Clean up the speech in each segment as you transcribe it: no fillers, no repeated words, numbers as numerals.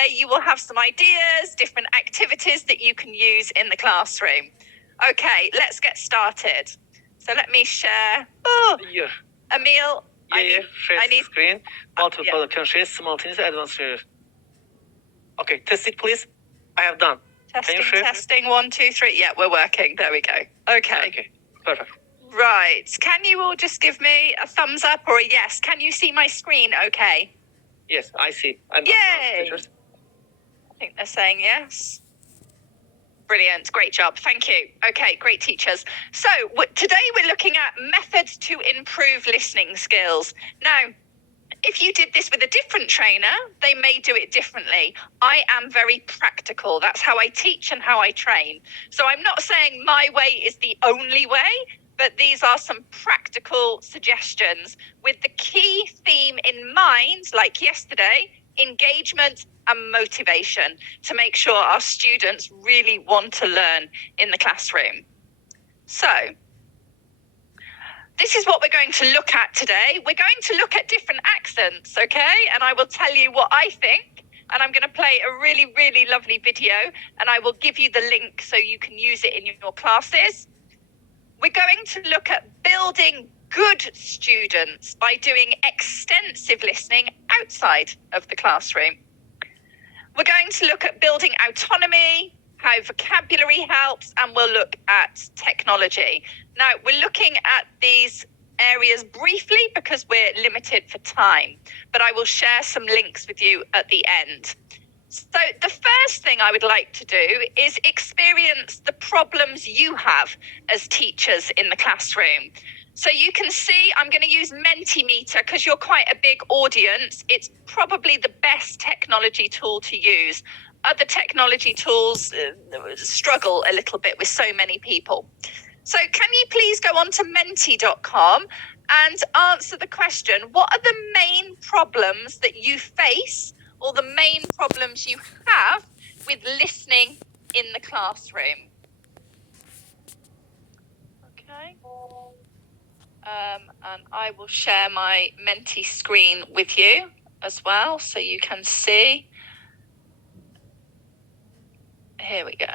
today you will have some ideas, different activities that you can use in the classroom. Okay, let's get started. So let me share. Oh, Yeah. Emil, Yeah, share screen. Multiple yeah. can share simultaneously advanced share. Okay, test it, please. I have done. Testing, 1, 2, 3. Yeah, we're working. There we go. Okay, perfect. Right. Can you all just give me a thumbs up or a yes? Can you see my screen okay? Yes, I see. Yay! I think they're saying yes. Brilliant. Great job. Thank you. Okay, great teachers. So today we're looking at methods to improve listening skills. Now, if you did this with a different trainer, they may do it differently. I am very practical. That's how I teach and how I train. So I'm not saying my way is the only way, but these are some practical suggestions with the key theme in mind, like yesterday, engagement and motivation, to make sure our students really want to learn in the classroom. So this is what we're going to look at today. We're going to look at different accents, okay? And I will tell you what I think. And I'm going to play a really, really lovely video. And I will give you the link so you can use it in your classes. We're going to look at building good students by doing extensive listening outside of the classroom. We're going to look at building autonomy, how vocabulary helps, and we'll look at technology. Now, we're looking at these areas briefly because we're limited for time, but I will share some links with you at the end. So the first thing I would like to do is experience the problems you have as teachers in the classroom. So you can see I'm going to use Mentimeter because you're quite a big audience. It's probably the best technology tool to use. Other technology tools struggle a little bit with so many people. So can you please go on to menti.com and answer the question, what are the main problems that you face or the main problems you have with listening in the classroom? Okay. And I will share my Menti screen with you as well so you can see. Here we go.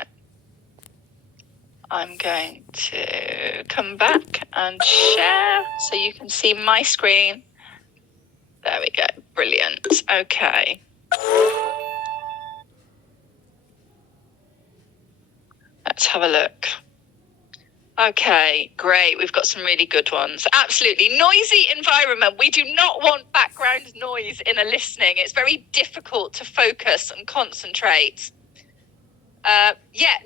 I'm going to come back and share so you can see my screen. There we go. Brilliant. Okay. Let's have a look. Okay, great. We've got some really good ones. Absolutely. Noisy environment. We do not want background noise in a listening. It's very difficult to focus and concentrate.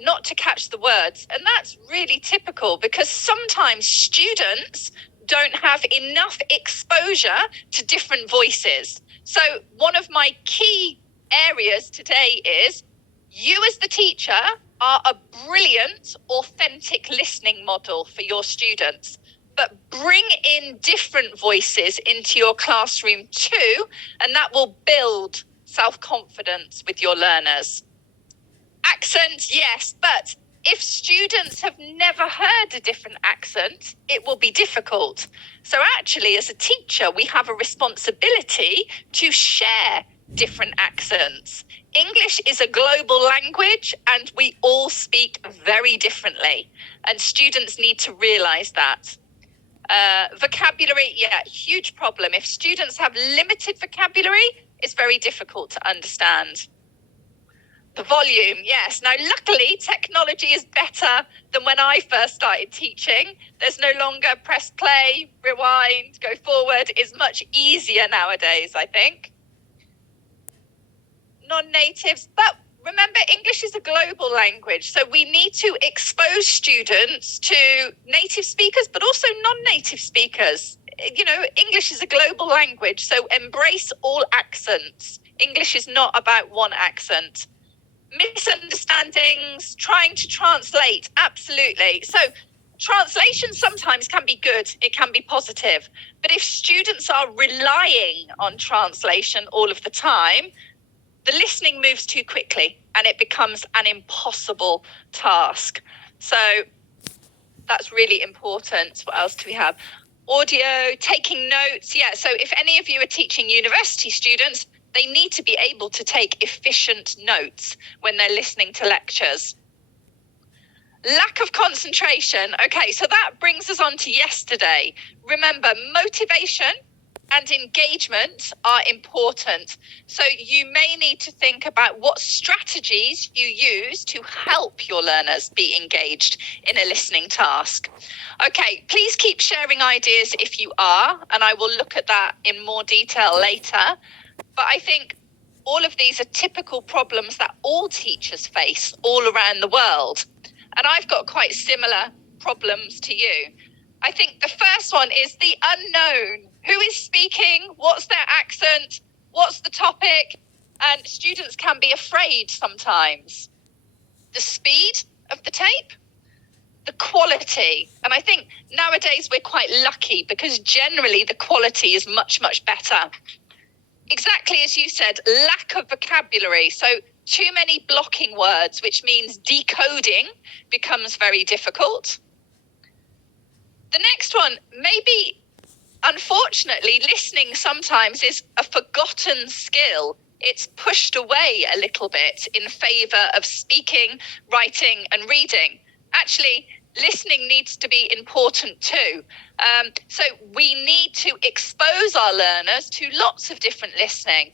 Not to catch the words. And that's really typical because sometimes students don't have enough exposure to different voices. So one of my key areas today is you as the teacher are a brilliant, authentic listening model for your students, but bring in different voices into your classroom too, and that will build self-confidence with your learners. Accent, yes, but if students have never heard a different accent, it will be difficult. So actually, as a teacher, we have a responsibility to share different accents. English is a global language and we all speak very differently, and students need to realize that. Vocabulary, huge problem. If students have limited vocabulary, it's very difficult to understand. The volume, yes. Now, luckily, technology is better than when I first started teaching. There's no longer press play, rewind, go forward. It's much easier nowadays, I think. Non-natives, but remember, English is a global language, so we need to expose students to native speakers, but also non-native speakers. You know, English is a global language, so embrace all accents. English is not about one accent. Misunderstandings, trying to translate, absolutely. So translation sometimes can be good, it can be positive, but if students are relying on translation all of the time, the listening moves too quickly and it becomes an impossible task. So that's really important. What else do we have? Audio, taking notes. Yeah, so if any of you are teaching university students, They need to be able to take efficient notes when they're listening to lectures. Lack of concentration. Okay, so that brings us on to yesterday. Remember, motivation and engagement are important. So you may need to think about what strategies you use to help your learners be engaged in a listening task. Okay, please keep sharing ideas if you are, and I will look at that in more detail later. But I think all of these are typical problems that all teachers face all around the world. And I've got quite similar problems to you. I think the first one is the unknown. Who is speaking? What's their accent? What's the topic? And students can be afraid sometimes. The speed of the tape, the quality. And I think nowadays we're quite lucky because generally the quality is much, much better. Exactly as you said, lack of vocabulary. So too many blocking words, which means decoding becomes very difficult. The next one, maybe, unfortunately, listening sometimes is a forgotten skill. It's pushed away a little bit in favour of speaking, writing and reading. Actually, listening needs to be important too. So we need to expose our learners to lots of different listening.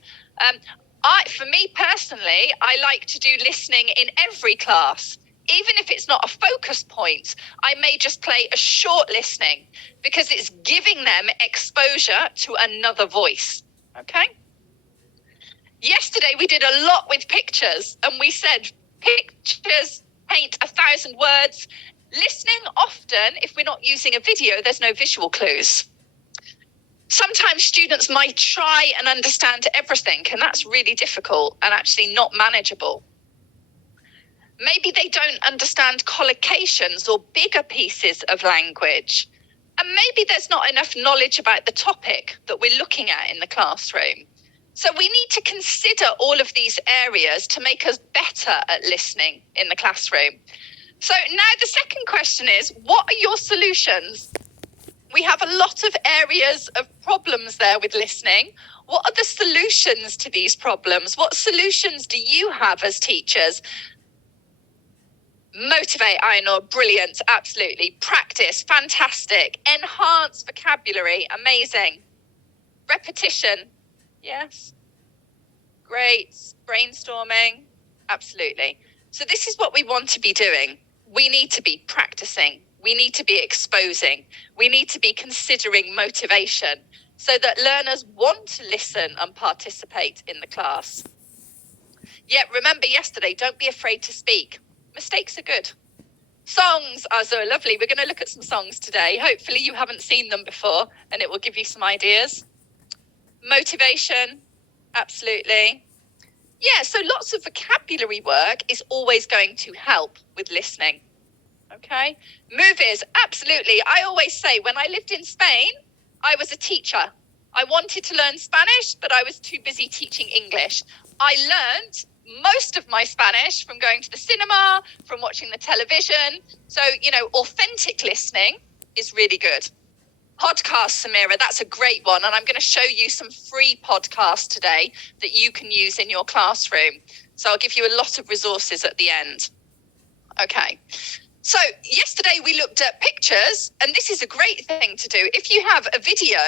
For me personally, I like to do listening in every class. Even if it's not a focus point, I may just play a short listening because it's giving them exposure to another voice. Okay? Yesterday we did a lot with pictures and we said pictures paint 1,000 words. Listening often, if we're not using a video, there's no visual clues. Sometimes students might try and understand everything, and that's really difficult and actually not manageable. Maybe they don't understand collocations or bigger pieces of language. And maybe there's not enough knowledge about the topic that we're looking at in the classroom. So we need to consider all of these areas to make us better at listening in the classroom. So now the second question is, what are your solutions? We have a lot of areas of problems there with listening. What are the solutions to these problems? What solutions do you have as teachers? Motivate, Ainur, brilliant, absolutely. Practice, fantastic. Enhance vocabulary, amazing. Repetition, yes. Great. Brainstorming, absolutely. So this is what we want to be doing. We need to be practicing. We need to be exposing. We need to be considering motivation so that learners want to listen and participate in the class. Yeah, remember yesterday, don't be afraid to speak. Mistakes are good. Songs are so lovely. We're going to look at some songs today. Hopefully you haven't seen them before and it will give you some ideas. Motivation, absolutely. Yeah, so lots of vocabulary work is always going to help with listening. Okay. Movies, absolutely. I always say when I lived in Spain, I was a teacher. I wanted to learn Spanish, but I was too busy teaching English. I learned most of my Spanish from going to the cinema, from watching the television. So, authentic listening is really good. Podcasts, Samira, that's a great one. And I'm going to show you some free podcasts today that you can use in your classroom. So I'll give you a lot of resources at the end. Okay. So yesterday we looked at pictures, and this is a great thing to do. If you have a video,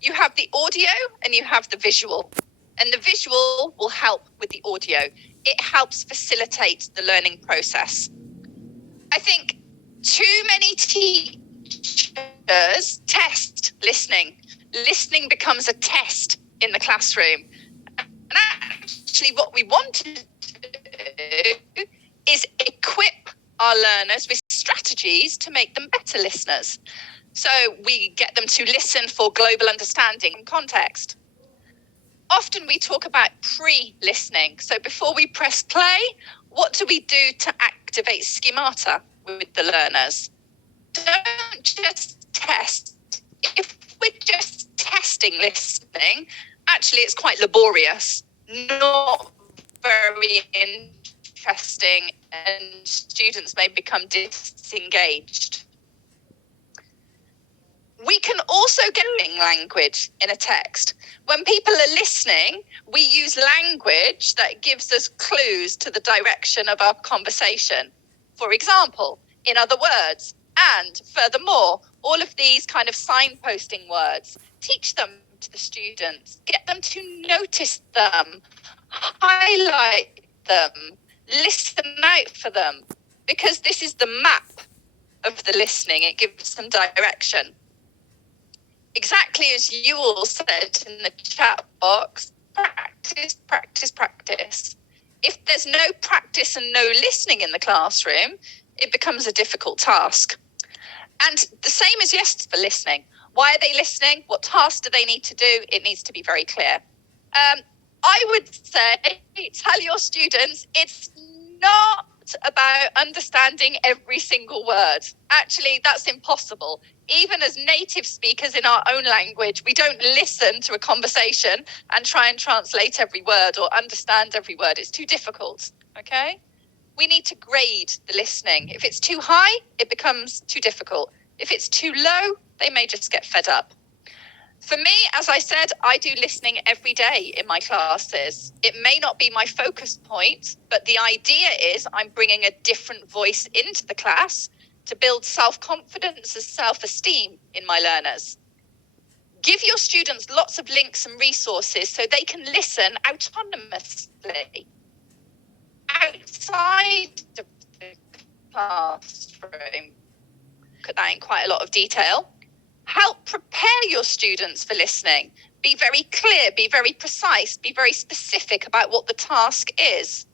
you have the audio and you have the visual. And the visual will help with the audio. It helps facilitate the learning process. I think too many teachers test listening. Listening becomes a test in the classroom. And actually what we want to do is equip our learners with strategies to make them better listeners. So we get them to listen for global understanding and context. Often we talk about pre-listening. So before we press play, what do we do to activate schemata with the learners? Don't just test. If we're just testing listening, actually it's quite laborious, not very interesting, and students may become disengaged. We can also get language in a text. When people are listening, we use language that gives us clues to the direction of our conversation. For example, in other words, and, furthermore, all of these kind of signposting words. Teach them to the students, get them to notice them, highlight them, listen out for them, because this is the map of the listening. It gives them direction. Exactly as you all said in the chat box, practice, practice, practice. If there's no practice and no listening in the classroom, it becomes a difficult task. And the same as yes for listening. Why are they listening? What tasks do they need to do? It needs to be very clear. I would say, tell your students it's not about understanding every single word. Actually, that's impossible. Even as native speakers in our own language, we don't listen to a conversation and try and translate every word or understand every word. It's too difficult, okay? We need to grade the listening. If it's too high, it becomes too difficult. If it's too low, they may just get fed up. For me, as I said, I do listening every day in my classes. It may not be my focus point, but the idea is I'm bringing a different voice into the class to build self-confidence and self-esteem in my learners. Give your students lots of links and resources so they can listen autonomously outside of the classroom. Look at that in quite a lot of detail. Help prepare your students for listening. Be very clear, be very precise, be very specific about what the task is.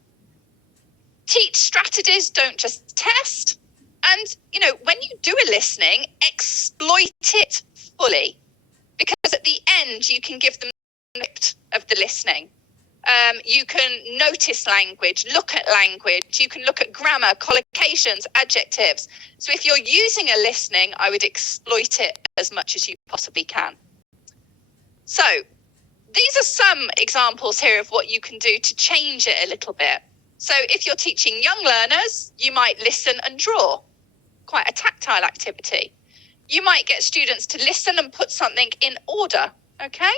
Teach strategies, don't just test. And, when you do a listening, exploit it fully. Because at the end, you can give them a script of the listening. You can notice language, look at language. You can look at grammar, collocations, adjectives. So if you're using a listening, I would exploit it as much as you possibly can. So these are some examples here of what you can do to change it a little bit. So if you're teaching young learners, you might listen and draw, quite a tactile activity. You might get students to listen and put something in order, okay?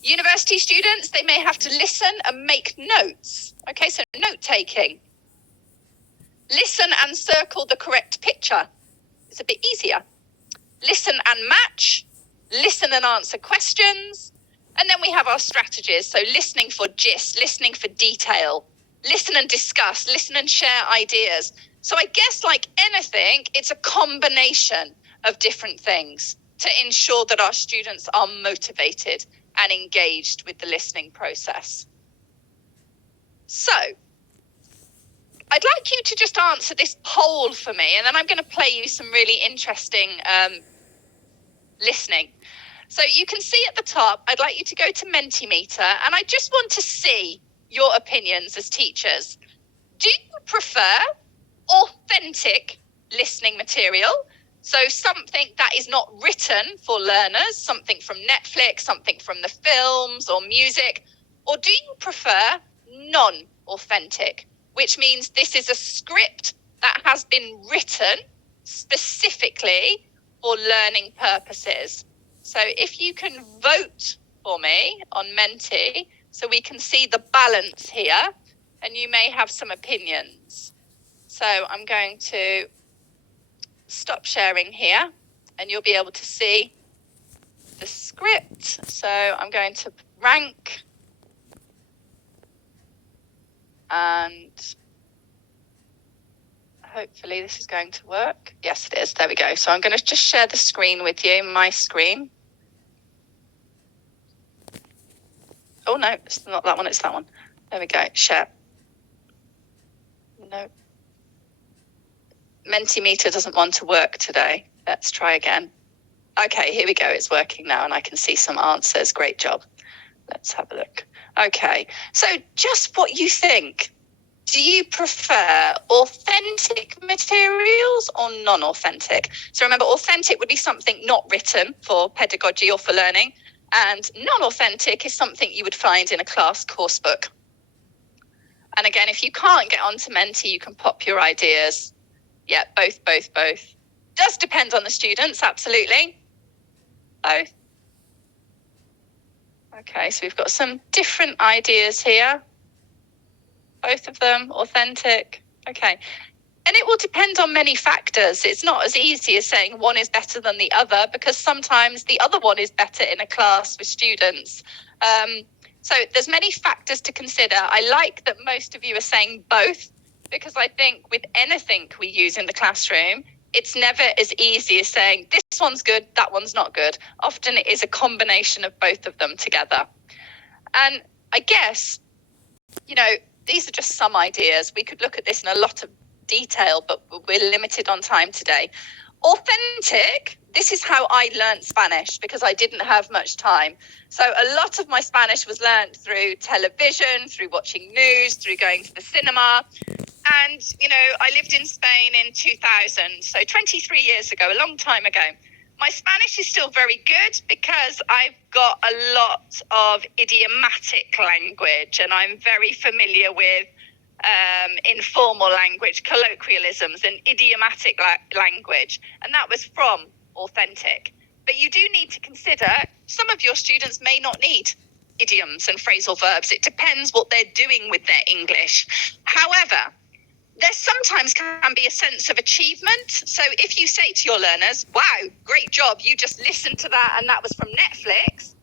University students, they may have to listen and make notes. Okay, so note-taking. Listen and circle the correct picture. It's a bit easier. Listen and match. Listen and answer questions. And then we have our strategies. So listening for gist, listening for detail. Listen and discuss, listen and share ideas. So I guess like anything, it's a combination of different things to ensure that our students are motivated and engaged with the listening process. So, I'd like you to just answer this poll for me, and then I'm going to play you some really interesting listening. So you can see at the top, I'd like you to go to Mentimeter, and I just want to see your opinions as teachers. Do you prefer authentic listening material? So something that is not written for learners, something from Netflix, something from the films or music, or do you prefer non-authentic, which means this is a script that has been written specifically for learning purposes? So if you can vote for me on Menti, so we can see the balance here, and you may have some opinions. So I'm going to stop sharing here, and you'll be able to see the script. So I'm going to rank, and hopefully this is going to work. Yes, it is. There we go. So I'm going to just share the screen with you, my screen. Oh, no, it's not that one. It's that one. There we go. Share. No. Mentimeter doesn't want to work today. Let's try again. Okay, here we go. It's working now, and I can see some answers. Great job. Let's have a look. Okay, so just what you think. Do you prefer authentic materials or non-authentic? So remember, authentic would be something not written for pedagogy or for learning, and non-authentic is something you would find in a class course book. And again, if you can't get onto Menti, you can pop your ideas. Yeah, both. Does depend on the students, absolutely. Both. Okay, so we've got some different ideas here. Both of them authentic. Okay. And it will depend on many factors. It's not as easy as saying one is better than the other, because sometimes the other one is better in a class with students. So there's many factors to consider. I like that most of you are saying both, because I think with anything we use in the classroom, it's never as easy as saying this one's good, that one's not good. Often it is a combination of both of them together. And I guess, you know, these are just some ideas. We could look at this in a lot of detail, but we're limited on time today. Authentic, this is how I learned Spanish, because I didn't have much time. So a lot of my Spanish was learned through television, through watching news, through going to the cinema. And, you know, I lived in Spain in 2000, so 23 years ago, a long time ago. My Spanish is still very good because I've got a lot of idiomatic language, and I'm very familiar with informal language, colloquialisms, and idiomatic language. And that was from authentic. But you do need to consider some of your students may not need idioms and phrasal verbs. It depends what they're doing with their English. However, there sometimes can be a sense of achievement. So if you say to your learners, wow, great job, you just listened to that and that was from Netflix,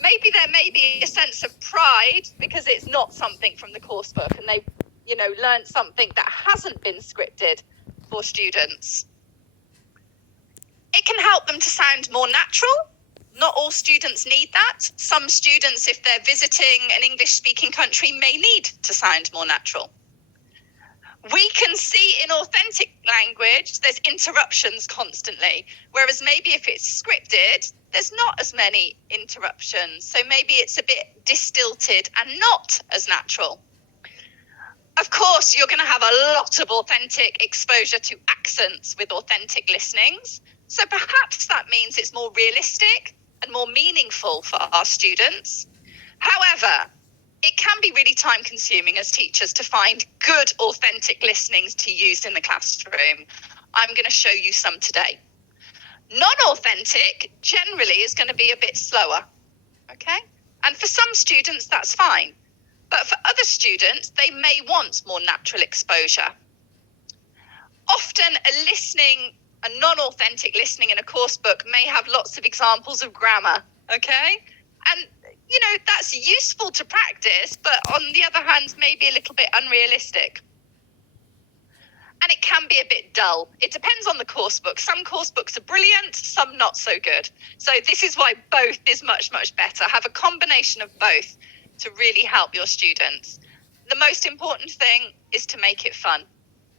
maybe there may be a sense of pride because it's not something from the course book and they've, you know, learned something that hasn't been scripted for students. It can help them to sound more natural. Not all students need that. Some students, if they're visiting an English-speaking country, may need to sound more natural. We can see in authentic language, there's interruptions constantly, whereas maybe if it's scripted, there's not as many interruptions. So maybe it's a bit distilted and not as natural. Of course, you're going to have a lot of authentic exposure to accents with authentic listenings. So perhaps that means it's more realistic and more meaningful for our students. However, it can be really time consuming as teachers to find good authentic listenings to use in the classroom. I'm going to show you some today. Non-authentic generally is going to be a bit slower, okay? And for some students, that's fine. But for other students, they may want more natural exposure. Often a non-authentic listening in a course book may have lots of examples of grammar, okay? And, you know, that's useful to practice, but on the other hand, maybe a little bit unrealistic. And it can be a bit dull. It depends on the course book. Some course books are brilliant, some not so good. So this is why both is much, much better. Have a combination of both to really help your students. The most important thing is to make it fun.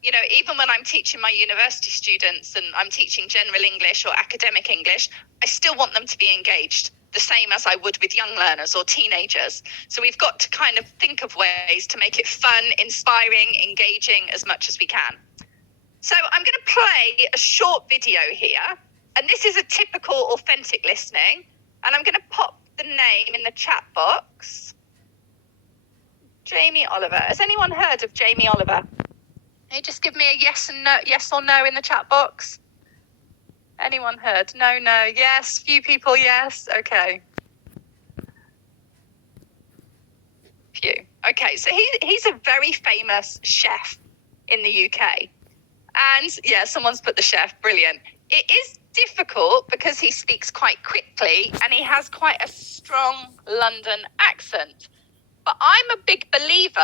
You know, even when I'm teaching my university students and I'm teaching general English or academic English, I still want them to be engaged, the same as I would with young learners or teenagers. So we've got to kind of think of ways to make it fun, inspiring, engaging as much as we can. So I'm going to play a short video here, and this is a typical authentic listening, and I'm going to pop the name in the chat box. Jamie Oliver. Has anyone heard of Jamie Oliver? Can you just give me a yes or no in the chat box? Anyone heard? No, yes. Few people, yes. Okay. Few. Okay, so he's a very famous chef in the UK. And yeah, someone's put the chef. Brilliant. It is difficult because he speaks quite quickly and he has quite a strong London accent. But I'm a big believer,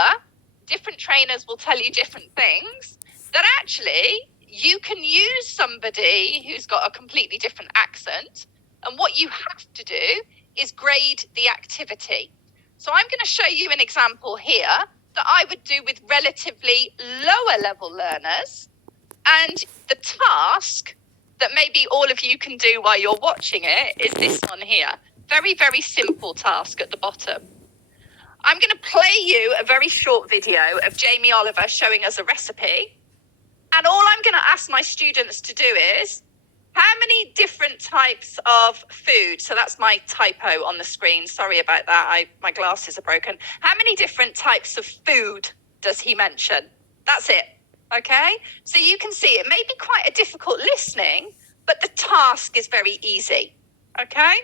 different trainers will tell you different things, that actually you can use somebody who's got a completely different accent. And what you have to do is grade the activity. So I'm going to show you an example here that I would do with relatively lower level learners. And the task that maybe all of you can do while you're watching it is this one here. Very, very simple task at the bottom. I'm going to play you a very short video of Jamie Oliver showing us a recipe. And all I'm going to ask my students to do is, how many different types of food, so that's my typo on the screen, sorry about that, my glasses are broken. How many different types of food does he mention? That's it, okay? So you can see it may be quite a difficult listening, but the task is very easy, okay?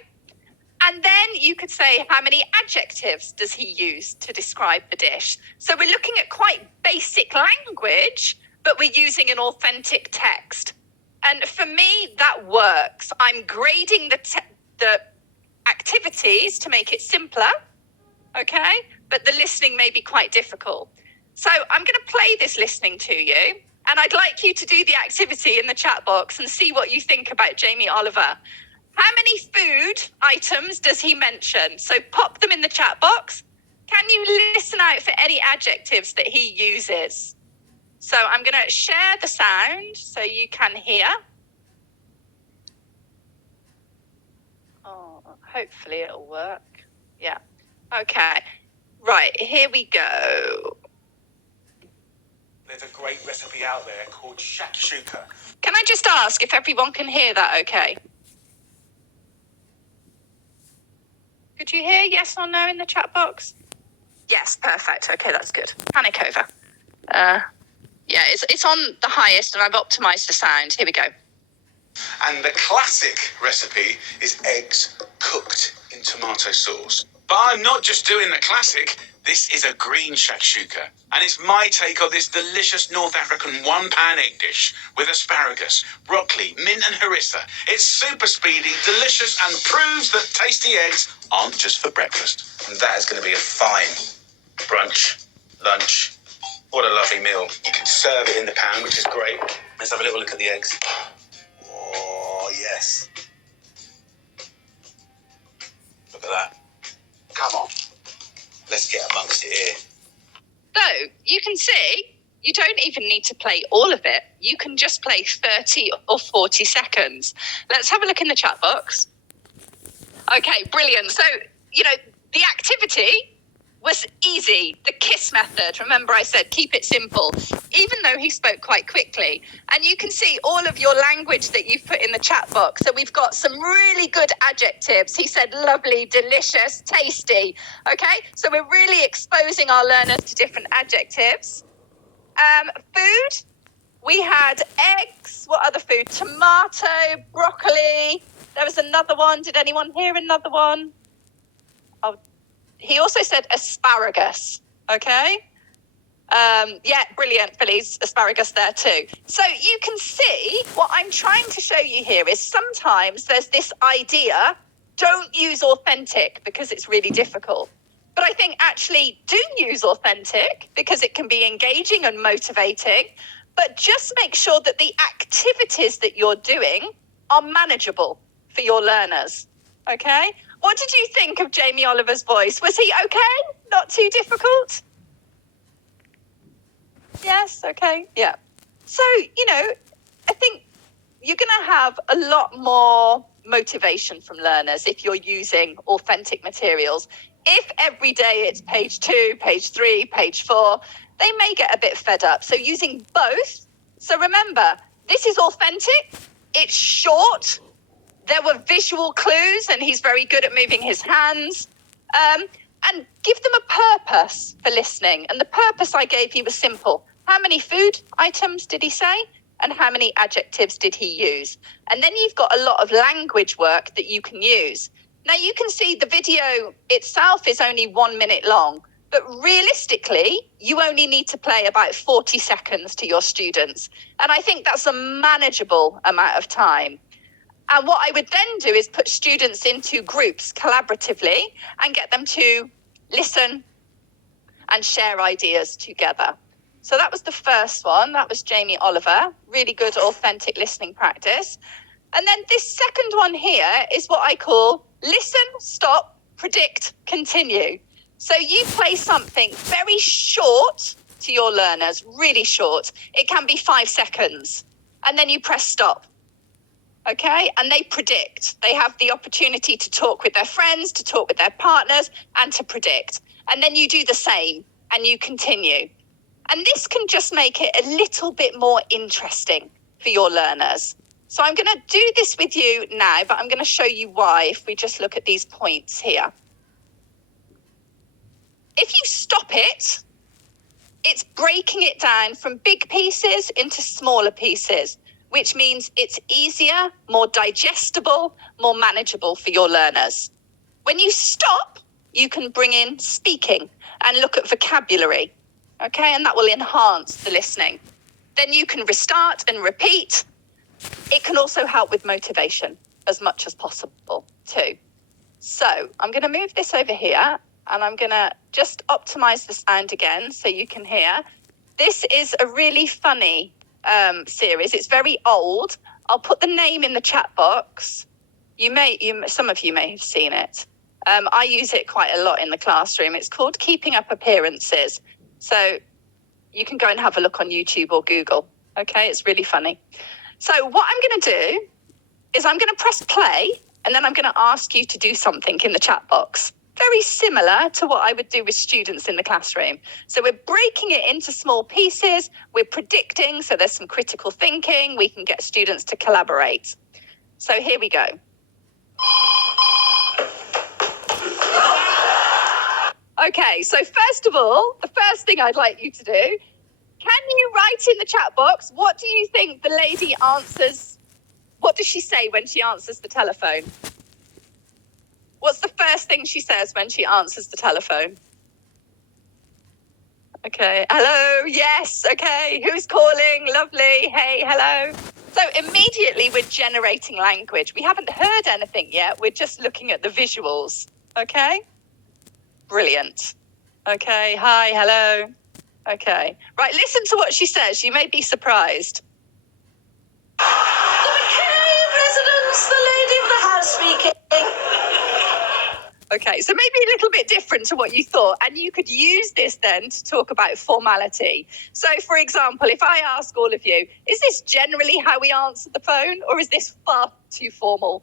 And then you could say, how many adjectives does he use to describe the dish? So we're looking at quite basic language, but we're using an authentic text. And for me, that works. I'm grading the activities to make it simpler, okay? But the listening may be quite difficult. So I'm going to play this listening to you, and I'd like you to do the activity in the chat box and see what you think about Jamie Oliver. How many food items does he mention? So pop them in the chat box. Can you listen out for any adjectives that he uses? So I'm going to share the sound so you can hear. Oh, hopefully it'll work. Yeah. Okay. Right, here we go. There's a great recipe out there called shakshuka. Can I just ask if everyone can hear that okay? Could you hear yes or no in the chat box? Yes, perfect. Okay, that's good. Panic over. Yeah, it's on the highest and I've optimized the sound. Here we go. And the classic recipe is eggs cooked in tomato sauce. But I'm not just doing the classic. This is a green shakshuka. And it's my take on this delicious North African one-pan egg dish with asparagus, broccoli, mint and harissa. It's super speedy, delicious and proves that tasty eggs aren't just for breakfast. And that is going to be a fine brunch, lunch. What a lovely meal. You can serve it in the pan, which is great. Let's have a little look at the eggs. Oh, yes. Look at that. Come on. Let's get amongst it here. So you can see you don't even need to play all of it. You can just play 30 or 40 seconds. Let's have a look in the chat box. Okay, brilliant. So, the activity was easy. The KISS method. Remember I said keep it simple, even though he spoke quite quickly. And you can see all of your language that you've put in the chat box. So we've got some really good adjectives. He said lovely, delicious, tasty. Okay, so we're really exposing our learners to different adjectives. Food, we had eggs. What other food? Tomato, broccoli. There was another one. Did anyone hear another one? Oh, he also said asparagus, okay? Yeah, brilliant, Phillies, asparagus there too. So you can see what I'm trying to show you here is sometimes there's this idea, don't use authentic because it's really difficult. But I think actually do use authentic because it can be engaging and motivating, but just make sure that the activities that you're doing are manageable for your learners, okay? What did you think of Jamie Oliver's voice? Was he okay? Not too difficult? Yes, okay, yeah. So, I think you're going to have a lot more motivation from learners if you're using authentic materials. If every day it's page 2, page 3, page 4, they may get a bit fed up. So using both. So remember, this is authentic. It's short. There were visual clues, and he's very good at moving his hands. And give them a purpose for listening. And the purpose I gave you was simple. How many food items did he say? And how many adjectives did he use? And then you've got a lot of language work that you can use. Now, you can see the video itself is only 1 minute long. But realistically, you only need to play about 40 seconds to your students. And I think that's a manageable amount of time. And what I would then do is put students into groups collaboratively and get them to listen and share ideas together. So that was the first one. That was Jamie Oliver. Really good, authentic listening practice. And then this second one here is what I call listen, stop, predict, continue. So you play something very short to your learners, really short. It can be 5 seconds. And then you press stop. Okay, and they predict. They have the opportunity to talk with their friends, to talk with their partners, and to predict. And then you do the same, and you continue. And this can just make it a little bit more interesting for your learners. So I'm going to do this with you now, but I'm going to show you why if we just look at these points here. If you stop it, it's breaking it down from big pieces into smaller pieces, which means it's easier, more digestible, more manageable for your learners. When you stop, you can bring in speaking and look at vocabulary, okay? And that will enhance the listening. Then you can restart and repeat. It can also help with motivation as much as possible too. So I'm going to move this over here and I'm going to just optimize the sound again so you can hear. This is a really funny series. It's very old. I'll put the name in the chat box. Some of you may have seen it. I use it quite a lot in the classroom. It's called Keeping Up Appearances. So you can go and have a look on YouTube or Google. Okay, it's really funny. So what I'm going to do is I'm going to press play and then I'm going to ask you to do something in the chat box. Very similar to what I would do with students in the classroom. So we're breaking it into small pieces. We're predicting, so there's some critical thinking. We can get students to collaborate. So here we go. Okay, so first of all, the first thing I'd like you to do, can you write in the chat box, what do you think the lady answers? What does she say when she answers the telephone? What's the first thing she says when she answers the telephone? Okay, hello, yes, okay, who's calling? Lovely, hey, hello. So immediately we're generating language. We haven't heard anything yet, we're just looking at the visuals, okay? Brilliant. Okay, hi, hello. Okay, right, listen to what she says. You may be surprised. The McKay residence, the lady of the house speaking. Okay, so maybe a little bit different to what you thought. And you could use this then to talk about formality. So, for example, if I ask all of you, is this generally how we answer the phone or is this far too formal?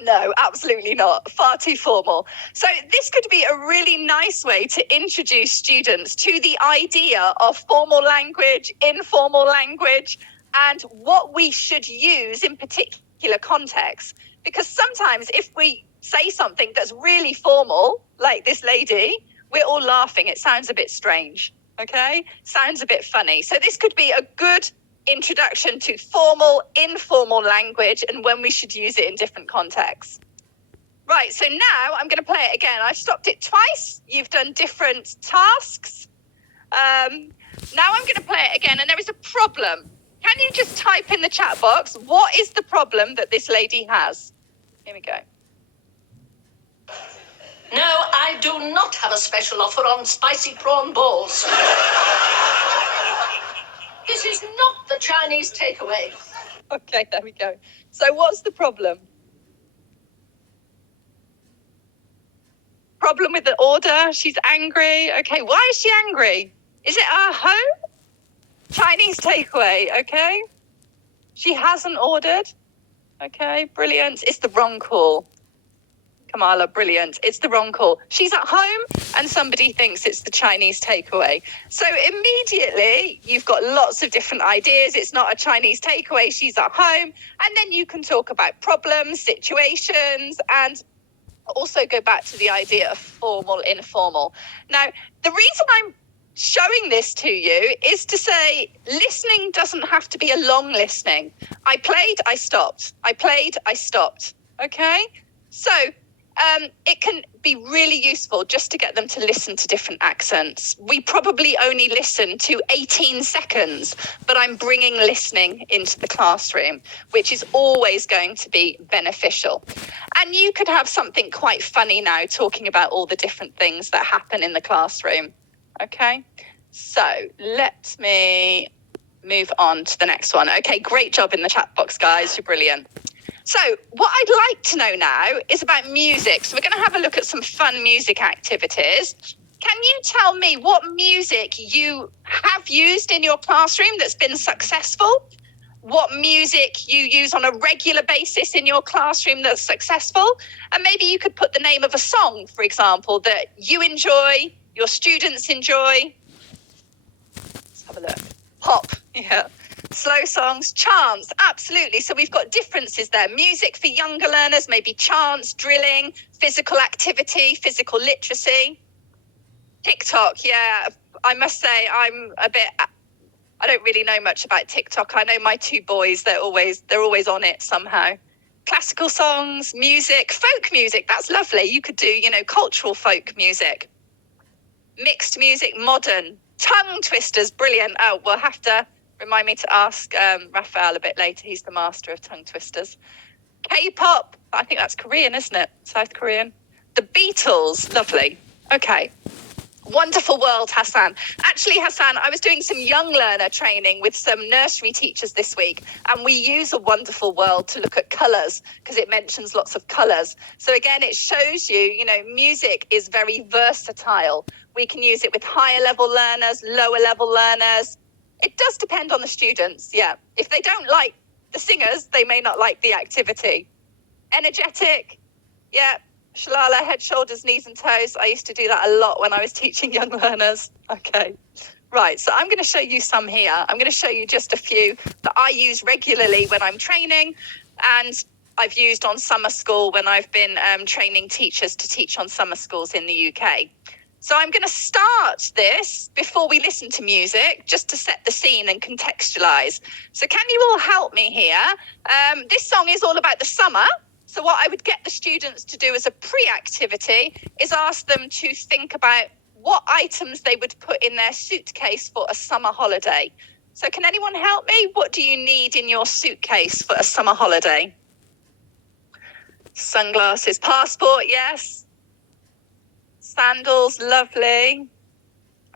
No, absolutely not. Far too formal. So this could be a really nice way to introduce students to the idea of formal language, informal language, and what we should use in particular contexts. Because sometimes if we say something that's really formal, like this lady, we're all laughing. It sounds a bit strange, okay? Sounds a bit funny. So this could be a good introduction to formal, informal language and when we should use it in different contexts. Right, so now I'm going to play it again. I've stopped it twice. You've done different tasks. Now I'm going to play it again, and there is a problem. Can you just type in the chat box, what is the problem that this lady has? Here we go. No, I do not have a special offer on spicy prawn balls. This is not the Chinese takeaway. Okay, there we go. So what's the problem? Problem with the order? She's angry. Okay, why is she angry? Is it our home? Chinese takeaway, okay? She hasn't ordered. Okay, brilliant. It's the wrong call. Kamala, brilliant. It's the wrong call. She's at home and somebody thinks it's the Chinese takeaway. So immediately you've got lots of different ideas. It's not a Chinese takeaway. She's at home. And then you can talk about problems, situations, and also go back to the idea of formal, informal. Now, the reason I'm showing this to you is to say listening doesn't have to be a long listening. I played, I stopped. I played, I stopped. Okay? So it can be really useful just to get them to listen to different accents. We probably only listen to 18 seconds, but I'm bringing listening into the classroom, which is always going to be beneficial. And you could have something quite funny now talking about all the different things that happen in the classroom. Okay, so let me move on to the next one. Okay, great job in the chat box, guys. You're brilliant. So what I'd like to know now is about music. So we're going to have a look at some fun music activities. Can you tell me what music you have used in your classroom that's been successful? What music you use on a regular basis in your classroom that's successful? And maybe you could put the name of a song, for example, that you enjoy, your students enjoy. Let's have a look. Pop, yeah. Slow songs, chants, absolutely. So we've got differences there. Music for younger learners, maybe chants, drilling, physical activity, physical literacy. TikTok, yeah. I must say I don't really know much about TikTok. I know my two boys, they're always on it somehow. classical songs, music, folk music. That's lovely. You could do, cultural folk music, mixed music, modern, tongue twisters. Brilliant. Oh, we'll have to remind me to ask Raphael a bit later. He's the master of tongue twisters. K-pop. I think that's Korean, isn't it? South Korean. The Beatles. Lovely. Okay. Wonderful world, Hassan. Actually, Hassan, I was doing some young learner training with some nursery teachers this week, and we use a wonderful world to look at colours because it mentions lots of colours. So again, it shows you, music is very versatile. We can use it with higher level learners, lower level learners. It does depend on the students, yeah. If they don't like the singers, they may not like the activity. Energetic, yeah. Shalala, head, shoulders, knees and toes. I used to do that a lot when I was teaching young learners. Okay, right. So I'm going to show you some here. I'm going to show you just a few that I use regularly when I'm training, and I've used on summer school when I've been training teachers to teach on summer schools in the UK. So I'm going to start this before we listen to music, just to set the scene and contextualize. So can you all help me here? This song is all about the summer. So what I would get the students to do as a pre-activity is ask them to think about what items they would put in their suitcase for a summer holiday. So can anyone help me? What do you need in your suitcase for a summer holiday? Sunglasses, passport, yes. Sandals, lovely.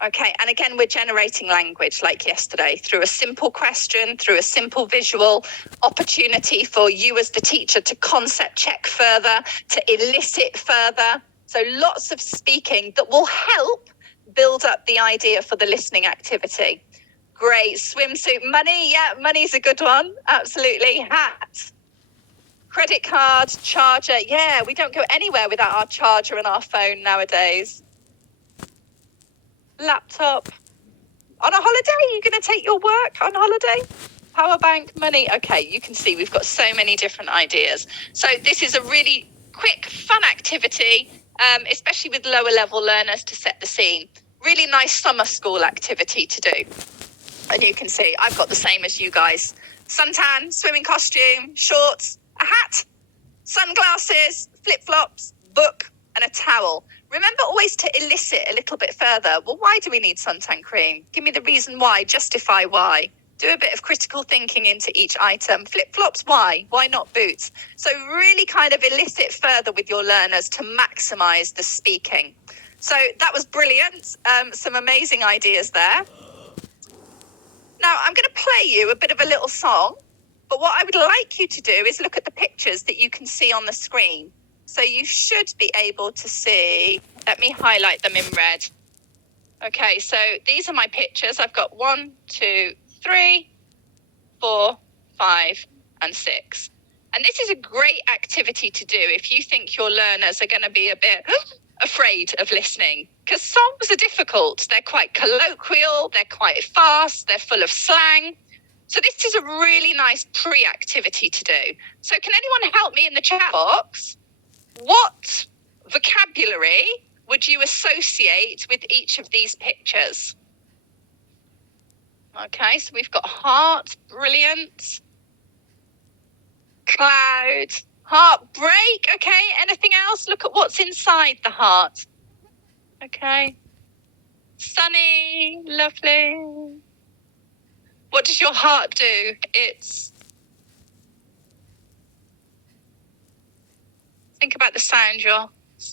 Okay, and again, we're generating language like yesterday through a simple question, through a simple visual, opportunity for you as the teacher to concept check further, to elicit further. So lots of speaking that will help build up the idea for the listening activity. Great. Swimsuit, money. Yeah, money's a good one. Absolutely. Hat. Credit card, charger. Yeah, we don't go anywhere without our charger and our phone nowadays. Laptop. On a holiday? You're going to take your work on holiday? Power bank, money. Okay, you can see we've got so many different ideas. So this is a really quick, fun activity, especially with lower level learners, to set the scene. Really nice summer school activity to do. And you can see I've got the same as you guys. Suntan, swimming costume, shorts, a hat, sunglasses, flip-flops, book, and a towel. Remember always to elicit a little bit further. Well, why do we need suntan cream? Give me the reason why, justify why. Do a bit of critical thinking into each item. Flip-flops, why? Why not boots? So really kind of elicit further with your learners to maximise the speaking. So that was brilliant. Some amazing ideas there. Now, I'm going to play you a bit of a little song, but what I would like you to do is look at the pictures that you can see on the screen. So you should be able to see, let me highlight them in red. Okay, so these are my pictures. I've got 1, 2, 3, 4, 5, and 6. And this is a great activity to do if you think your learners are going to be a bit afraid of listening, because songs are difficult. They're quite colloquial, they're quite fast, they're full of slang. So this is a really nice pre-activity to do. So can anyone help me in the chat box? What vocabulary would you associate with each of these pictures? Okay, so we've got heart, brilliant. Cloud, heartbreak. Okay, anything else? Look at what's inside the heart. Okay. Sunny, lovely. What does your heart do? Think about the sound your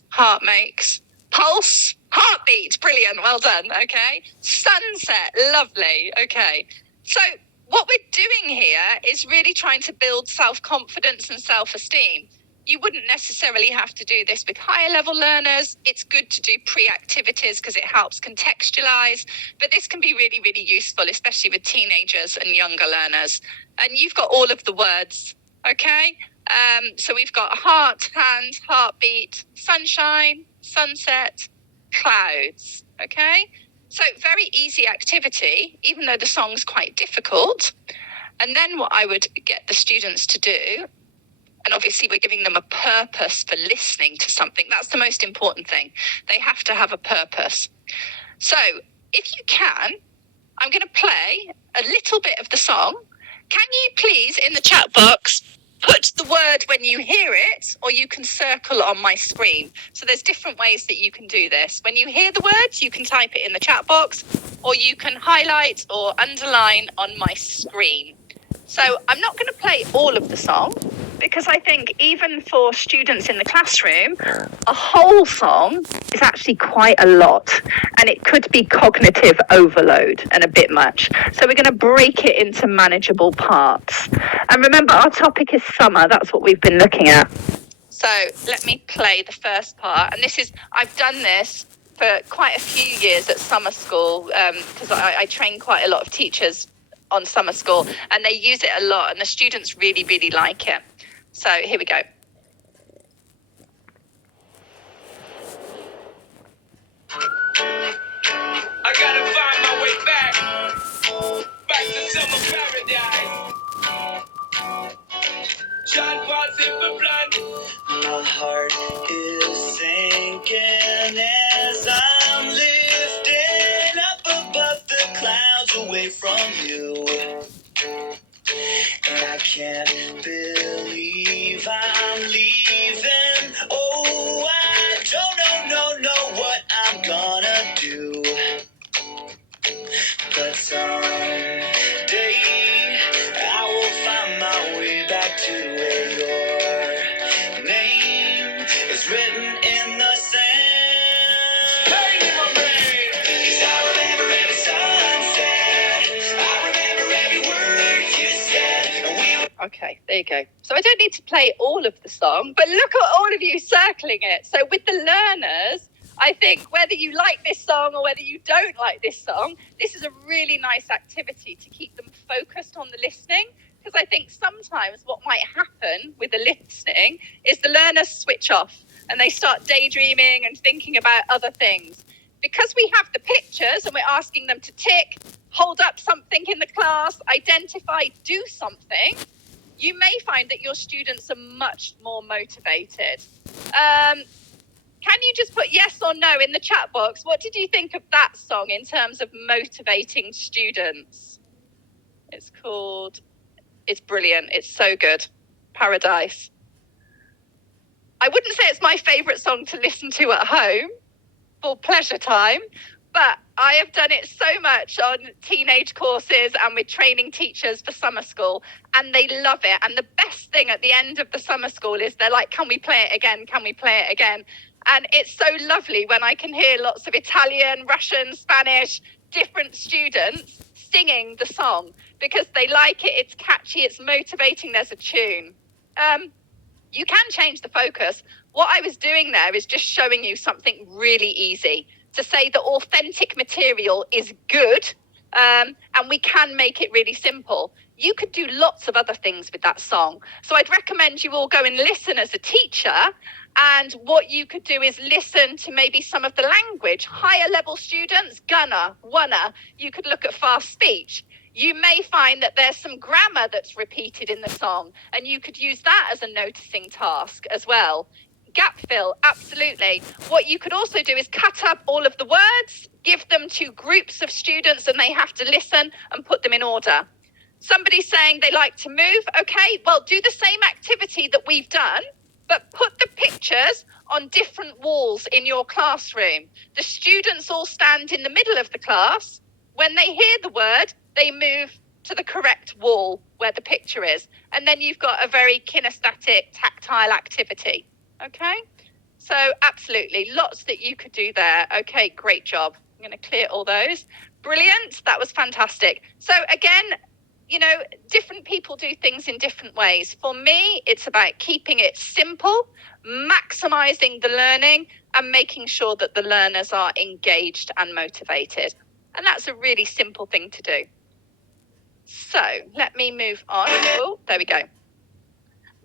heart makes. Pulse, heartbeat, brilliant, well done, okay. Sunset, lovely, okay. So what we're doing here is really trying to build self-confidence and self-esteem. You wouldn't necessarily have to do this with higher level learners. It's good to do pre-activities because it helps contextualize, but this can be really, really useful, especially with teenagers and younger learners. And you've got all of the words, okay? So we've got heart, hand, heartbeat, sunshine, sunset, clouds, okay? So very easy activity, even though the song's quite difficult. And then what I would get the students to do, and obviously we're giving them a purpose for listening to something. That's the most important thing. They have to have a purpose. So if you can, I'm going to play a little bit of the song. Can you please, in the chat box, put the word when you hear it, or you can circle on my screen. So there's different ways that you can do this. When you hear the words, you can type it in the chat box, or you can highlight or underline on my screen. So I'm not going to play all of the song, because I think even for students in the classroom, a whole song is actually quite a lot, and it could be cognitive overload and a bit much. So we're going to break it into manageable parts. And remember, our topic is summer. That's what we've been looking at. So let me play the first part. And I've done this for quite a few years at summer school, because I train quite a lot of teachers on summer school, and they use it a lot, and the students really, really like it. So here we go. I gotta find my way back to summer paradise. John Paul's in the blood. My heart is sinking as I'm lifting up above the clouds away from you. And I can't believe I'm leaving. Oh, I don't know what I'm gonna do. But someday I will find my way back to where your name is written in the sand. Hey, my man! 'Cause I remember every sunset. I remember every word you said. Okay, there you go. So I don't need to play all of the song, but look at all of you circling it. So with the learners, I think whether you like this song or whether you don't like this song, this is a really nice activity to keep them focused on the listening. Because I think sometimes what might happen with the listening is the learners switch off and they start daydreaming and thinking about other things. Because we have the pictures and we're asking them to tick, hold up something in the class, identify, do something, you may find that your students are much more motivated. Can you just put yes or no in the chat box? What did you think of that song in terms of motivating students? It's brilliant. It's so good. Paradise. I wouldn't say it's my favourite song to listen to at home for pleasure time, but I have done it so much on teenage courses and with training teachers for summer school, and they love it. And the best thing at the end of the summer school is they're like, can we play it again? Can we play it again? And it's so lovely when I can hear lots of Italian, Russian, Spanish, different students singing the song because they like it, it's catchy, it's motivating, there's a tune. You can change the focus. What I was doing there is just showing you something really easy to say that authentic material is good, and we can make it really simple. You could do lots of other things with that song. So I'd recommend you all go and listen as a teacher. And what you could do is listen to maybe some of the language. Higher level students, gonna, wanna. You could look at fast speech. You may find that there's some grammar that's repeated in the song, and you could use that as a noticing task as well. Gap fill, absolutely. What you could also do is cut up all of the words, give them to groups of students, and they have to listen and put them in order. Somebody's saying they like to move. Okay, well, do the same activity that we've done, but put the pictures on different walls in your classroom. The students all stand in the middle of the class. When they hear the word, they move to the correct wall where the picture is. And then you've got a very kinesthetic, tactile activity. Okay? So absolutely, lots that you could do there. Okay, great job. I'm going to clear all those. Brilliant. That was fantastic. So again, you know, different people do things in different ways. For me, it's about keeping it simple, maximizing the learning, and making sure that the learners are engaged and motivated. And that's a really simple thing to do. So let me move on. Oh, there we go.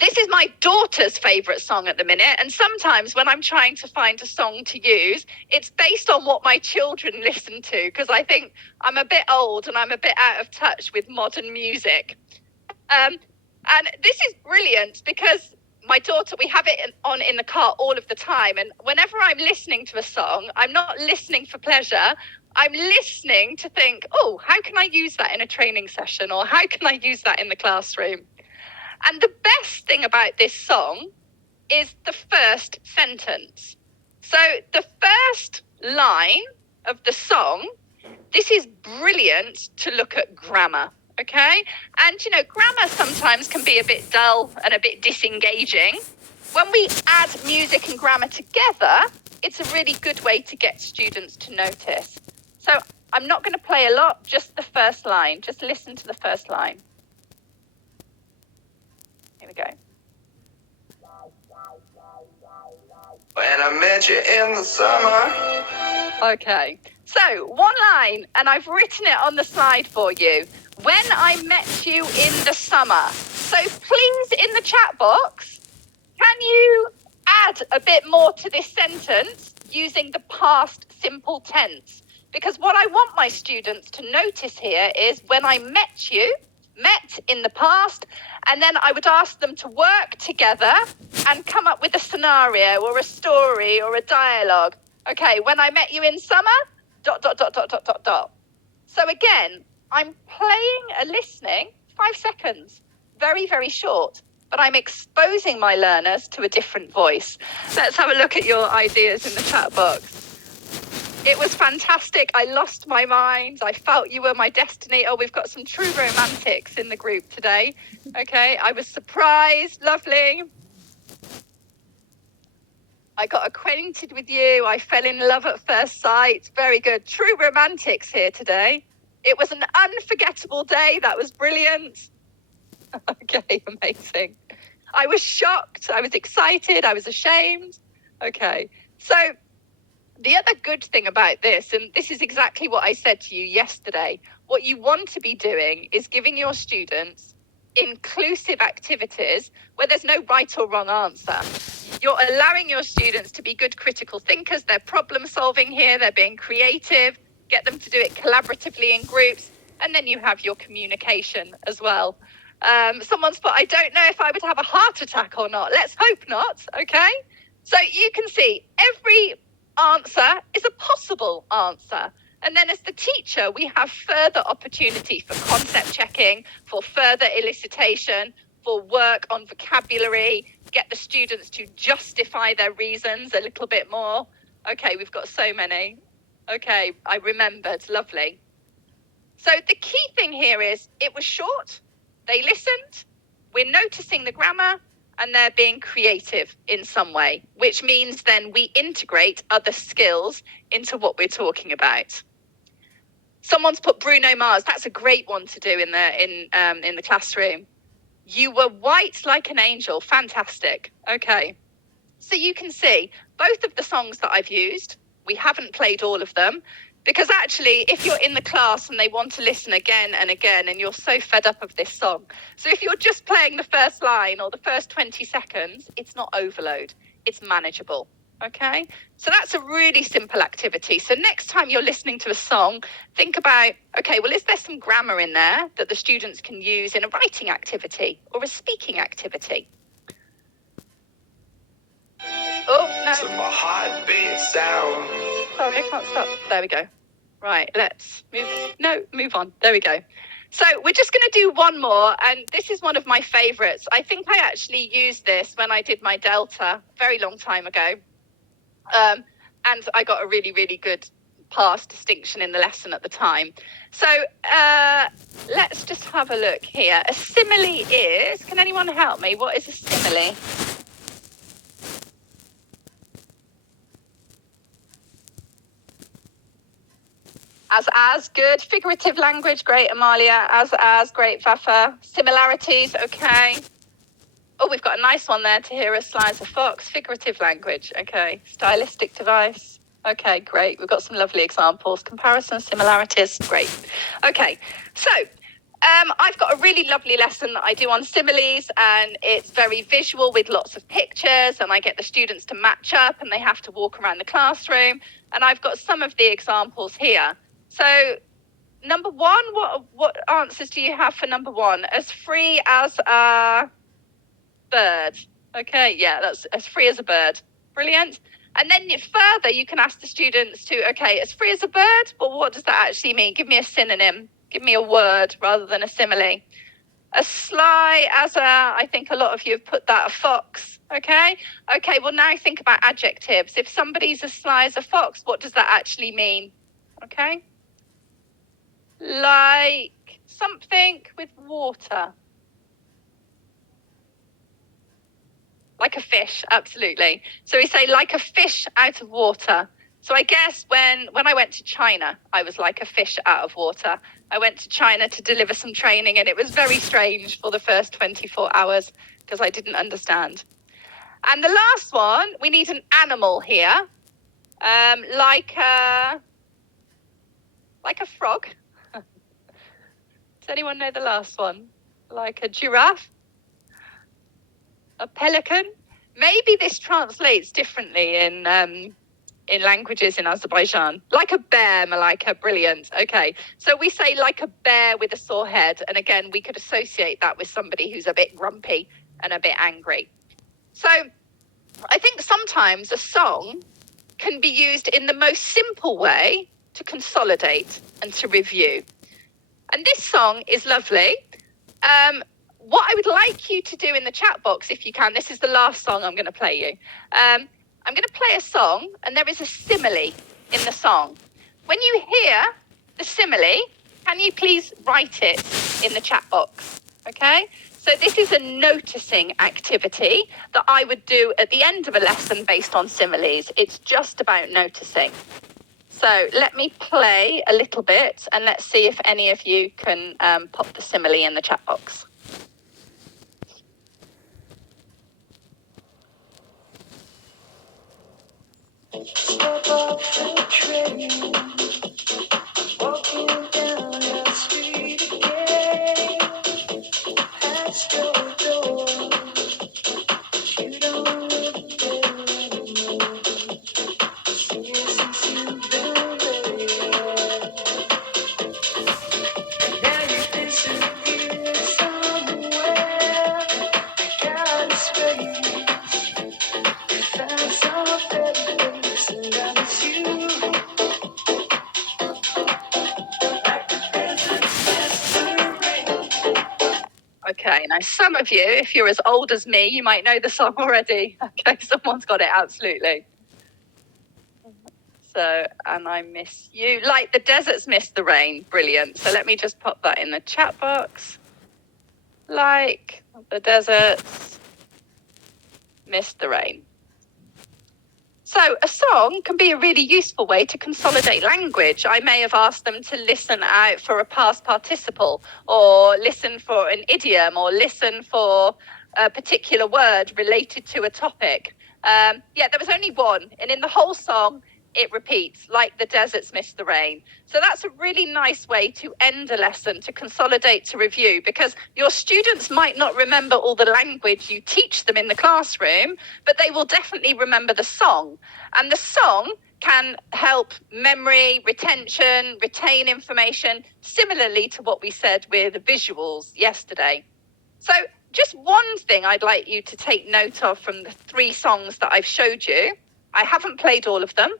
This is my daughter's favourite song at the minute. And sometimes when I'm trying to find a song to use, it's based on what my children listen to, because I think I'm a bit old and I'm a bit out of touch with modern music. And this is brilliant because my daughter, we have it on in the car all of the time. And whenever I'm listening to a song, I'm not listening for pleasure. I'm listening to think, oh, how can I use that in a training session? Or how can I use that in the classroom? And the best thing about this song is the first sentence. So the first line of the song, this is brilliant to look at grammar, okay? And, you know, grammar sometimes can be a bit dull and a bit disengaging. When we add music and grammar together, it's a really good way to get students to notice. So I'm not going to play a lot, just the first line. Just listen to the first line. Here we go. When I met you in the summer. Okay, so one line, and I've written it on the slide for you. When I met you in the summer. So please, in the chat box, can you add a bit more to this sentence using the past simple tense? Because what I want my students to notice here is when I met you, met in the past, and then I would ask them to work together and come up with a scenario or a story or a dialogue. Okay, when I met you in summer, ... So again, I'm playing a listening, 5 seconds, very, very short, but I'm exposing my learners to a different voice. Let's have a look at your ideas in the chat box. It was fantastic. I lost my mind. I felt you were my destiny. Oh, we've got some true romantics in the group today. Okay, I was surprised. Lovely. I got acquainted with you. I fell in love at first sight. Very good. True romantics here today. It was an unforgettable day. That was brilliant. Okay, amazing. I was shocked. I was excited. I was ashamed. Okay, so the other good thing about this, and this is exactly what I said to you yesterday, what you want to be doing is giving your students inclusive activities where there's no right or wrong answer. You're allowing your students to be good critical thinkers. They're problem solving here. They're being creative. Get them to do it collaboratively in groups. And then you have your communication as well. Someone's put, I don't know if I would have a heart attack or not. Let's hope not. Okay. So you can see every answer is a possible answer. And then as the teacher, we have further opportunity for concept checking, for further elicitation, for work on vocabulary, get the students to justify their reasons a little bit more. Okay, we've got so many. Okay, I remembered. Lovely. So the key thing here is it was short. They listened. We're noticing the grammar. And they're being creative in some way, which means then we integrate other skills into what we're talking about. Someone's put Bruno Mars. That's a great one to do in the classroom. You were white like an angel. Fantastic. Okay. So you can see both of the songs that I've used. We haven't played all of them. Because actually, if you're in the class and they want to listen again and again, and you're so fed up of this song. So if you're just playing the first line or the first 20 seconds, it's not overload. It's manageable. Okay? So that's a really simple activity. So next time you're listening to a song, think about, okay, well, is there some grammar in there that the students can use in a writing activity or a speaking activity? Oh, no. To my heartbeat sound. Sorry, I can't stop. There we go. Right, let's move on. There we go. So we're just going to do one more. And this is one of my favorites. I think I actually used this when I did my Delta a very long time ago. And I got a really, really good pass distinction in the lesson at the time. So let's just have a look here. A simile is, can anyone help me? What is a simile? As, good. Figurative language, great, Amalia. As, great, Vafa. Similarities, okay. Oh, we've got a nice one there to hear us, Liza Fox. Figurative language, okay. Stylistic device, okay, great. We've got some lovely examples. Comparison, similarities, great. Okay, so I've got a really lovely lesson that I do on similes, and it's very visual with lots of pictures, and I get the students to match up, and they have to walk around the classroom, and I've got some of the examples here. So number one, what answers do you have for number one? As free as a bird. Okay, yeah, that's as free as a bird. Brilliant. And then further, you can ask the students to, okay, as free as a bird, but what does that actually mean? Give me a synonym. Give me a word rather than a simile. A sly, as I think a lot of you have put that, a fox. Okay. Okay. Well, now think about adjectives. If somebody's as sly as a fox, what does that actually mean? Okay. Like something with water. Like a fish, absolutely. So we say like a fish out of water. So I guess when I went to China, I was like a fish out of water. I went to China to deliver some training, and it was very strange for the first 24 hours because I didn't understand. And the last one, we need an animal here, like a frog. Does anyone know the last one? Like a giraffe? A pelican? Maybe this translates differently in languages in Azerbaijan. Like a bear, Malika, brilliant. Okay, so we say like a bear with a sore head, and again, we could associate that with somebody who's a bit grumpy and a bit angry. So I think sometimes a song can be used in the most simple way to consolidate and to review. And this song is lovely. What I would like you to do in the chat box, if you can, this is the last song I'm going to play you. I'm going to play a song, and there is a simile in the song. When you hear the simile, can you please write it in the chat box? Okay? So this is a noticing activity that I would do at the end of a lesson based on similes. It's just about noticing. So let me play a little bit, and let's see if any of you can pop the simile in the chat box. Step off the train, walking down the street again, past your door, you don't live there anymore. Seen you since you've been there. Now you disappear somewhere, got a space, found some better place, and I miss you. Okay, now some of you, if you're as old as me, you might know the song already. Okay, someone's got it, absolutely. So, and I miss you. Like the deserts miss the rain. Brilliant. So let me just pop that in the chat box. Like the deserts miss the rain. So a song can be a really useful way to consolidate language. I may have asked them to listen out for a past participle, or listen for an idiom, or listen for a particular word related to a topic. There was only one, and in the whole song, it repeats, like the deserts miss the rain. So that's a really nice way to end a lesson, to consolidate, to review, because your students might not remember all the language you teach them in the classroom, but they will definitely remember the song. And the song can help memory, retention, retain information, similarly to what we said with the visuals yesterday. So just one thing I'd like you to take note of from the 3 songs that I've showed you. I haven't played all of them.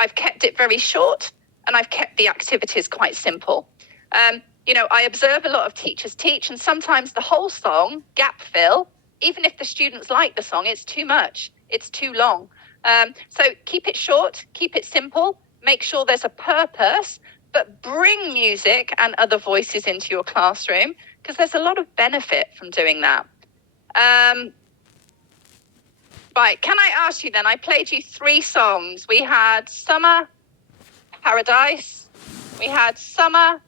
I've kept it very short, and I've kept the activities quite simple. I observe a lot of teachers teach, and sometimes the whole song, gap fill, even if the students like the song, it's too much. It's too long. So keep it short, keep it simple, make sure there's a purpose, but bring music and other voices into your classroom, because there's a lot of benefit from doing that. Right, can I ask you then, I played you 3 songs. We had Summer, Paradise, we had Summer,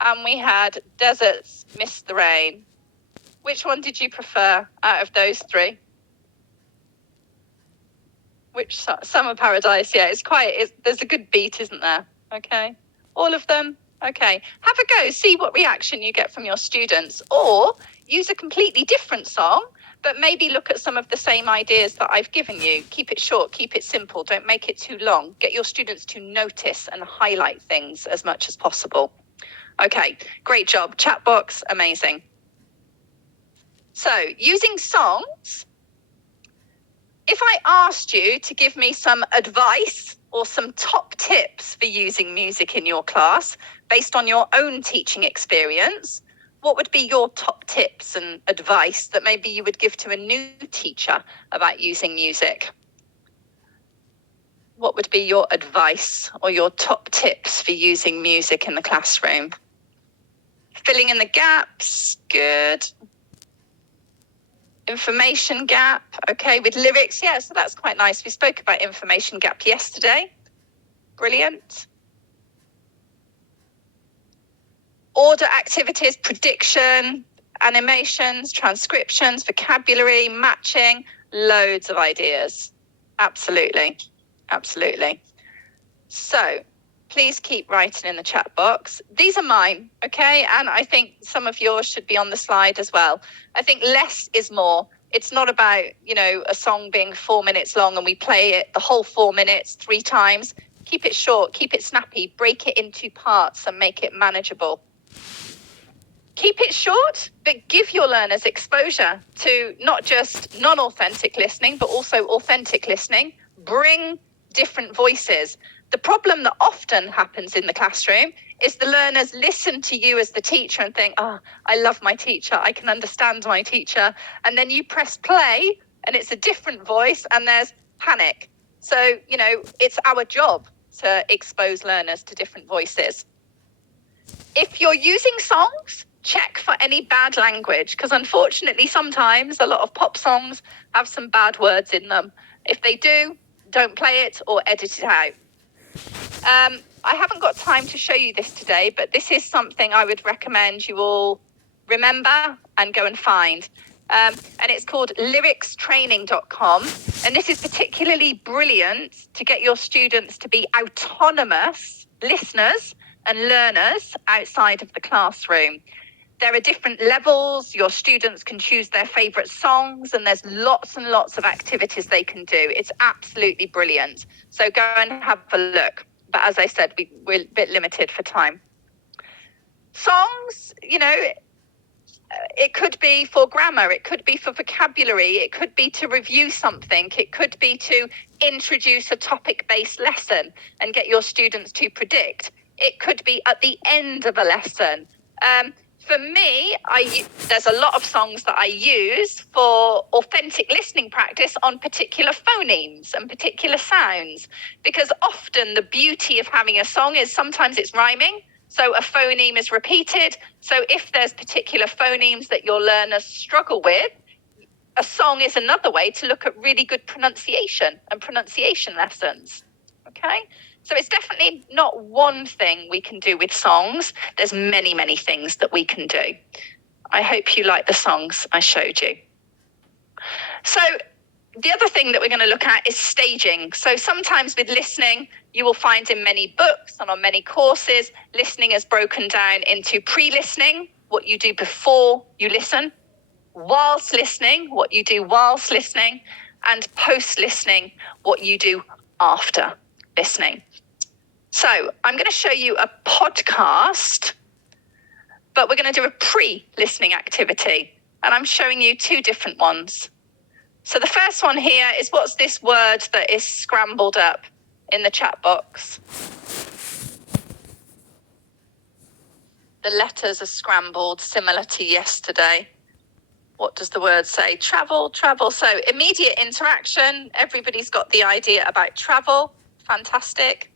and we had Deserts Miss the Rain. Which one did you prefer out of those 3? Which Summer, Paradise? Yeah, there's a good beat, isn't there? Okay, all of them? Okay, have a go, see what reaction you get from your students, or use a completely different song, but maybe look at some of the same ideas that I've given you. Keep it short, keep it simple, don't make it too long. Get your students to notice and highlight things as much as possible. Okay, great job. Chat box, amazing. So, using songs, if I asked you to give me some advice or some top tips for using music in your class based on your own teaching experience, what would be your top tips and advice that maybe you would give to a new teacher about using music? What would be your advice or your top tips for using music in the classroom? Filling in the gaps, good. Information gap, okay, with lyrics, yeah, so that's quite nice. We spoke about information gap yesterday. Brilliant. Order activities, prediction, animations, transcriptions, vocabulary, matching, loads of ideas. Absolutely, absolutely. So please keep writing in the chat box. These are mine, okay? And I think some of yours should be on the slide as well. I think less is more. It's not about, a song being 4 minutes long and we play it the whole 4 minutes 3 times. Keep it short, keep it snappy, break it into parts and make it manageable. Keep it short, but give your learners exposure to not just non-authentic listening, but also authentic listening. Bring different voices. The problem that often happens in the classroom is the learners listen to you as the teacher and think, I love my teacher, I can understand my teacher. And then you press play and it's a different voice and there's panic. So, it's our job to expose learners to different voices. If you're using songs, check for any bad language, because unfortunately sometimes a lot of pop songs have some bad words in them. If they do, don't play it or edit it out. I haven't got time to show you this today, but this is something I would recommend you all remember and go and find. And it's called lyricstraining.com. And this is particularly brilliant to get your students to be autonomous listeners and learners outside of the classroom. There are different levels. Your students can choose their favourite songs, and there's lots and lots of activities they can do. It's absolutely brilliant. So go and have a look. But as I said, we're a bit limited for time. Songs, it could be for grammar, it could be for vocabulary, it could be to review something, it could be to introduce a topic-based lesson and get your students to predict. It could be at the end of a lesson. For me, there's a lot of songs that I use for authentic listening practice on particular phonemes and particular sounds, because often the beauty of having a song is sometimes it's rhyming. So a phoneme is repeated. So if there's particular phonemes that your learners struggle with, a song is another way to look at really good pronunciation and pronunciation lessons. Okay? So it's definitely not one thing we can do with songs. There's many, many things that we can do. I hope you like the songs I showed you. So the other thing that we're going to look at is staging. So sometimes with listening, you will find in many books and on many courses, listening is broken down into pre-listening, what you do before you listen, whilst listening, what you do whilst listening, and post-listening, what you do after listening. So I'm going to show you a podcast, but we're going to do a pre-listening activity. And I'm showing you 2 different ones. So the first one here is, what's this word that is scrambled up in the chat box? The letters are scrambled, similar to yesterday. What does the word say? Travel, travel. So immediate interaction. Everybody's got the idea about travel. Fantastic.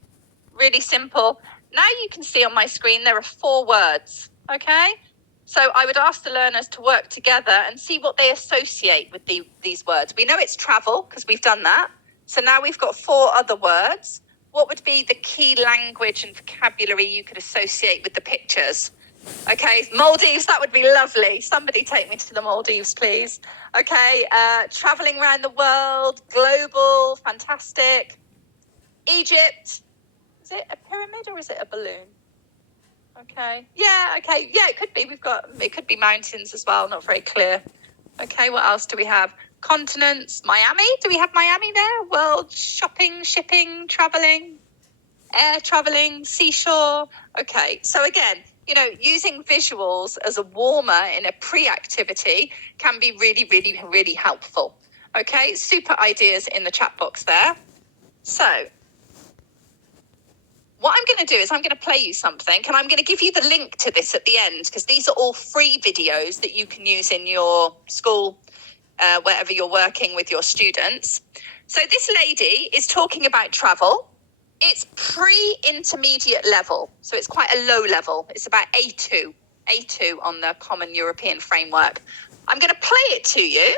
Really simple. Now you can see on my screen there are 4 words, okay? So I would ask the learners to work together and see what they associate with these words. We know it's travel because we've done that. So now we've got 4 other words. What would be the key language and vocabulary you could associate with the pictures? Okay, Maldives, that would be lovely. Somebody take me to the Maldives, please. Okay, traveling around the world, global, fantastic. Egypt. Is it a pyramid or is it a balloon? Okay. Yeah, okay. Yeah, it could be. It could be mountains as well. Not very clear. Okay, what else do we have? Continents. Miami. Do we have Miami there? World shopping, shipping, traveling, air traveling, seashore. Okay. So again, using visuals as a warmer in a pre-activity can be really, really, really helpful. Okay. Super ideas in the chat box there. So what I'm going to do is I'm going to play you something, and I'm going to give you the link to this at the end, because these are all free videos that you can use in your school, wherever you're working with your students. So this lady is talking about travel. It's pre-intermediate level, so it's quite a low level. It's about A2 on the Common European Framework. I'm going to play it to you.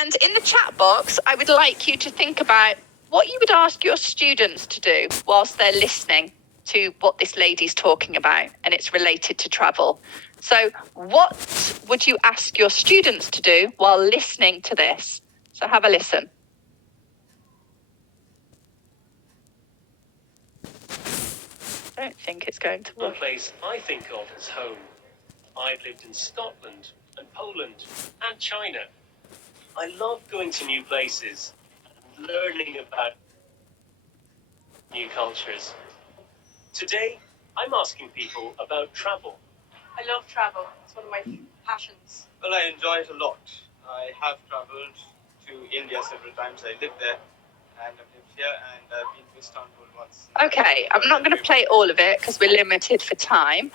And in the chat box, I would like you to think about what you would ask your students to do whilst they're listening to what this lady's talking about, and it's related to travel. So what would you ask your students to do while listening to this? So have a listen. I don't think it's going to One work. place I think of as home. I've lived in Scotland and Poland and China. I love going to new places and learning about new cultures. Today, I'm asking people about travel. I love travel. It's one of my passions. Well, I enjoy it a lot. I have traveled to India several times. I lived there, and I've lived here, and I've been to Istanbul once. Okay, I'm not going to play all of it because we're limited for time.